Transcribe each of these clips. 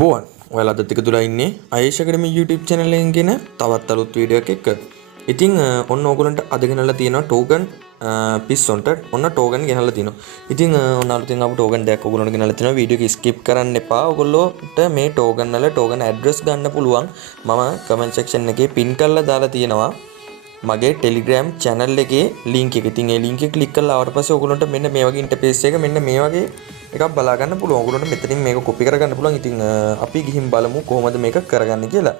බෝවන් ඔයාලා අද ටික තුලා ඉන්නේ Ayesh Academy YouTube channel එකෙන් ගෙන තවත් අලුත් වීඩියෝ එකක් එක්ක. ඉතින් ඔන්න ඕගොල්ලන්ට අද ගෙනල්ලා තියෙනවා token පිස්සොන්ට ඔන්න token ගෙනල්ලා තිනවා. ඉතින් ඔන්න අලුතින් ආපු token දෙයක් ඕගොල්ලන්ට ගෙනල්ලා තිනවා. වීඩියෝ එක skip කරන්න එපා. ඕගොල්ලෝට මේ token වල token address ගන්න පුළුවන්. මම comment section එකේ pin කරලා දාලා තියෙනවා. මගේ Telegram channel එකේ link එක. ඉතින් ඒ link එක click කරලා ආවට පස්සේ ඕගොල්ලන්ට මෙන්න මේ වගේ interface එක මෙන්න මේ වගේ එකක් බලා ගන්න පුළුවන්. ඔයගොල්ලන්ට මෙතනින් මේක copy කරගන්න පුළුවන්. ඉතින් අපි ගිහින් බලමු කොහොමද මේක කරගන්නේ කියලා.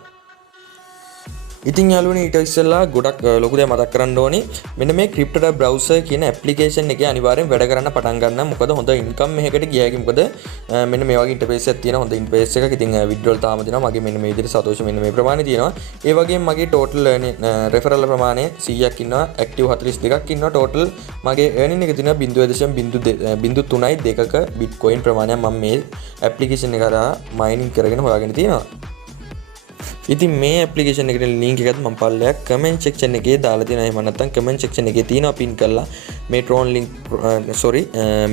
ඉතින් යාළුවනේ ඊට ඉස්සෙල්ලා ගොඩක් ලොකු දෙයක් මතක් කරන්න ඕනේ. මෙන්න මේ Crypto browser කියන application එකේ අනිවාර්යෙන් වැඩ කරන්න පටන් ගන්න. මොකද හොඳ income එකකට ගියාගේ. මොකද මෙන්න මේ වගේ interface එකක් තියෙනවා. හොඳ interface එකක්. ඉතින් withdrawal තාම දෙනවා. මගේ මෙන්න මේ විදිහට සතෝෂ මෙන්න මේ ප්‍රමාණය තියෙනවා. ඒ වගේම මගේ total referral ප්‍රමාණය 100ක් ඉන්නවා. active 42ක් ඉන්නවා. total මගේ earning එක තියෙනවා 0.02ක Bitcoin ප්‍රමාණයක් මම මේ application එක කරා mining කරගෙන හොයාගෙන තියෙනවා. ඉතින් මේ application එකට link එකත් මම පල්ලයක් comment section එකේ දාලා තියෙනවා. එහෙම නැත්නම් comment section එකේ තියෙනවා pin කරලා මේ Tron link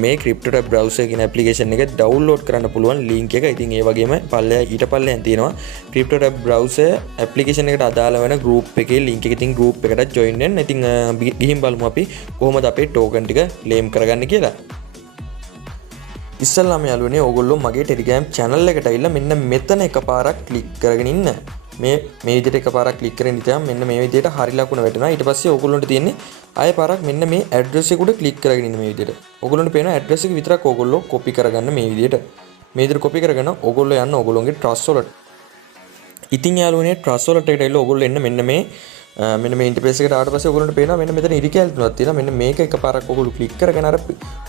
මේ Crypto browser කියන application එක download කරන්න පුළුවන් link එක. ඉතින් ඒ වගේම පල්ලයක් ඊට පල්ලෙන් තියෙනවා Crypto browser application එකට අදාළ වෙන group එකේ link එක. ඉතින් group එකට join වෙන්න. ඉතින් ගිහින් බලමු අපි කොහොමද අපේ token ටික claim කරගන්නේ කියලා. ඉස්සල්ලාම යාළුවනේ ඕගොල්ලෝ මගේ Telegram channel එකට ඇවිල්ලා මෙන්න මෙතන එකපාරක් click කරගෙන ඉන්න. මේ විදිහට එකපාරක් click කරගෙන ඉතින් මෙන්න මේ විදිහට හරි ලකුණ වැටෙනවා. ඊට පස්සේ ඕගොල්ලන්ට තියෙන්නේ ආයෙ පාරක් මෙන්න මේ address එක උඩ click කරගෙන ඉන්න මේ විදිහට. ඕගොල්ලන්ට පේන address එක විතරක් ඕගොල්ලෝ copy කරගන්න මේ විදිහට. මේ විදිහට copy කරගෙන ඕගොල්ලෝ යන්න ඕගොල්ලෝගේ trust වලට. ඉතින් යාළුවනේ trust වලට ඇවිල්ලා ඕගොල්ලෝ එන්න මෙන්න මේ interface එකට ආවට පස්සේ ඔයගොල්ලන්ට පේනවා මෙන්න මෙතන ඉරිකැල් තුනක් තියෙනවා. මෙන්න මේක එකපාරක් ඔයගොල්ලෝ click කරගෙන අර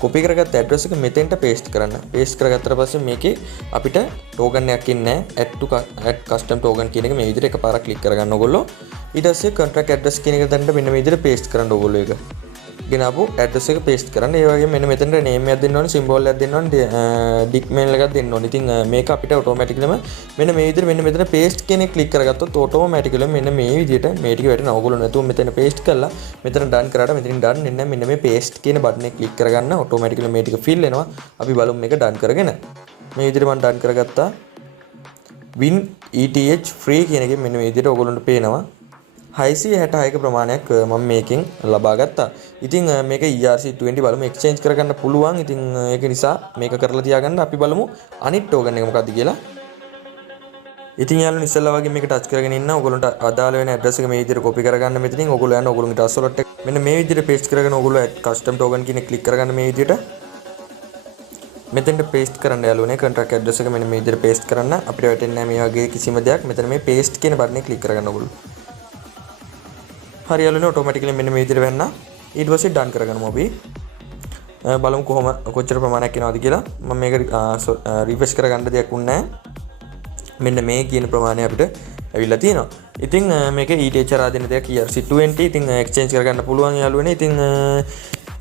copy කරගත්ත address එක මෙතෙන්ට paste කරන්න. paste කරගත්තට පස්සේ මේකේ අපිට token එකක් ඉන්නේ add custom token කියන එක මේ විදිහට එකපාරක් click කරගන්න ඕගොල්ලෝ. ඊට පස්සේ contract address කියන එක දැන්නට මෙන්න මේ විදිහට paste කරන්න ඕගොල්ලෝ ඒක. ගෙනාවු address එක paste කරන්න. ඒ වගේම මෙන්න මෙතනට name එකක් දෙන්න ඕනේ, symbol එකක් දෙන්න ඕනේ, dick mail එකක් දෙන්න ඕනේ. ඉතින් මේක අපිට automatically මෙන්න මේ විදිහට මෙන්න මෙතන paste කියන එක click කරගත්තොත් automatically මෙන්න මේ විදිහට මේ ටික වැටෙනවා. ඔයගොල්ලෝ නැතුව මෙතන paste කරලා මෙතන done කරාට මෙතනින් done වෙන්නේ මෙන්න මේ paste කියන button එක click කරගන්න automatically මේ ටික fill වෙනවා. අපි බලමු මේක done කරගෙන. මේ විදිහට මම done කරගත්තා. win ETH free කියන එකෙන් මෙන්න මේ විදිහට ඔයගොල්ලන්ට පේනවා 666ක ප්‍රමාණයක් මම මේකෙන් ලබා ගත්තා. ඉතින් මේක ERC20 බලමු exchange කරගන්න පුළුවන්. ඉතින් ඒක නිසා මේක කරලා තියාගන්න. අපි බලමු අනිත් token එක මොකක්ද කියලා. ඉතින් යාළුවනේ ඉස්සෙල්ලා වගේ මේක ටච් කරගෙන ඉන්න. ඔයගොල්ලන්ට අදාළ වෙන address එක මේ විදිහට copy කරගන්න මෙතනින්. ඔයගොල්ලෝ යන්න ඔයගොල්ලෝගේ trust wallet එක මෙන්න මේ විදිහට paste කරගෙන ඔයගොල්ලෝ custom token කියන click කරගන්න මේ විදිහට. මෙතෙන්ට paste කරන්න යාළුවනේ contract address එක මෙන්න මේ විදිහට paste කරන්න. අපිට වැටෙන්නේ නැහැ මේ වගේ කිසිම දෙයක්. මෙතන මේ paste කියන button එක click කරගන්න ඔයගොල්ලෝ. හරි යාළුවනේ automatically මෙන්න මේ විදිහට වෙන්න. ඊට පස්සේ done කරගන්නමු අපි. බලමු කොච්චර ප්‍රමාණයක් එනවද කියලා. මම මේක refresh කරගන්න දෙයක් උන්නේ නැහැ. මෙන්න මේ කියන ප්‍රමාණය අපිට ඇවිල්ලා තියෙනවා. ඉතින් මේක ETH ආදින දෙයක් ERC20. ඉතින් exchange කරගන්න පුළුවන් යාළුවනේ. ඉතින්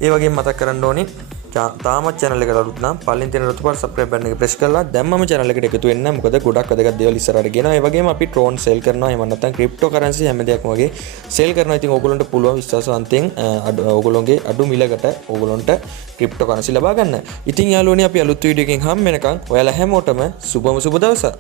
ඒ වගේම මතක් කරන්න ඕනේ තාමත් channel එකට අලුත් නම් පල්ලෙන් තියෙන රතු පාට subscribe button එක press කරලා දැම්මම channel එකට එකතු වෙන්න. මොකද ගොඩක් වැදගත් දේවල් ඉස්සරහට ගෙනවා. ඒ වගේම අපි Tron sell කරනවා. එහෙම නැත්නම් cryptocurrency හැම දෙයක්ම වගේ sell කරනවා. ඉතින් ඕගොල්ලන්ට පුළුවන් විශ්වාසවන්තයෙන් ඕගොල්ලෝගේ අඩු මිලකට ඕගොල්ලන්ට cryptocurrency ලබා ගන්න. ඉතින් යාළුවනේ අපි අලුත් වීඩියෝ එකකින් හම් වෙනකන් ඔයාලා හැමෝටම සුබම සුබ දවසක්.